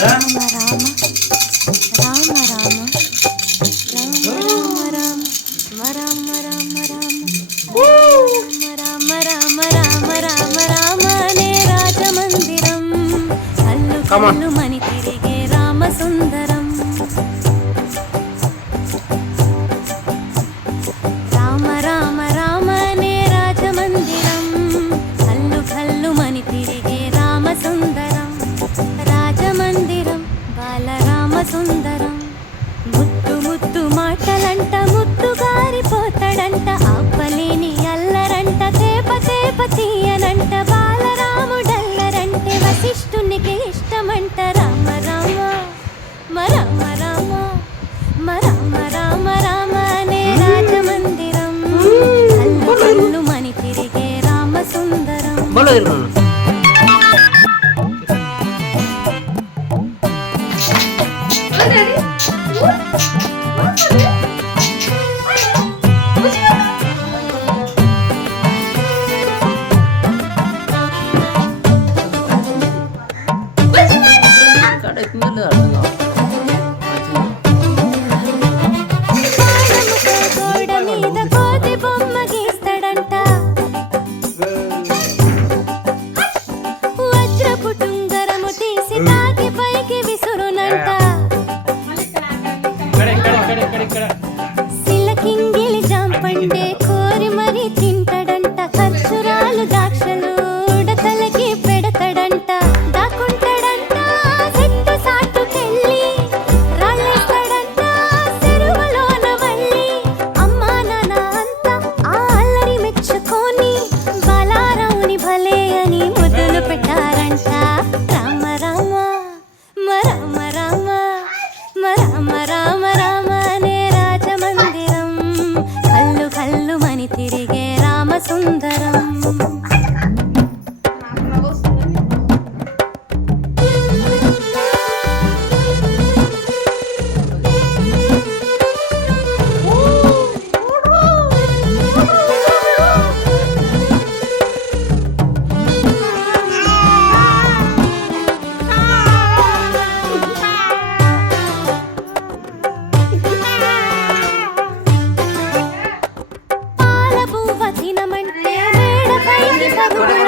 రామ రామ రామ రామ రామ రామ రామ రామ రామ రామ నే రాజమందిరం కల్లు కల్లు మని తిరిగే రామ సుందరం రామ రామ రామ నే రాజమందిరం కల్లు కల్లు మని తిరిగే రామ సుందరం రాజమందిరం బాలరామ సుందరం ముద్దు ముద్దు మాటలంట ముద్దు గారిపోతాడంట ఆపలేని అల్లరంట తేప తేప తీయనంట బాలరాముడల్లరంటే వశిష్ఠునికి ఇష్టమంట రామ రామ రామ రామ రామ రామ రామ నే రాజమందిరం కల్లు కల్లు మని తిరిగే రామ సుందరం గోడ మీద కోతి బొమ్మ గీస్తాడంట వజ్రపు టుంగరము తీసి తాకి పైకి విసురునంట సిలకింగిలి జాంపండే కోరి మరి తింటాడంట ఖర్జూరాలు ద్రాక్షలు ఉడతలకి పెడతాడంట దాక్కుంటాడంట చెట్టు సాటుకెళ్ళి రాళ్ళేస్తాడంట చెరువులోన వల్లి అమ్మా నాన్న అంతా ఆ అల్లరి మెచ్చుకొని బలారావుని భలే అని ముద్దులు పెట్టారంట రామ రామ రామ రామ రామ రామ రామ నే రాజమందిరం కల్లు కల్లు మని తిరిగే రామ సుందరం పాల పువ్వ తినమంటే మేడ పైకి పరుగులు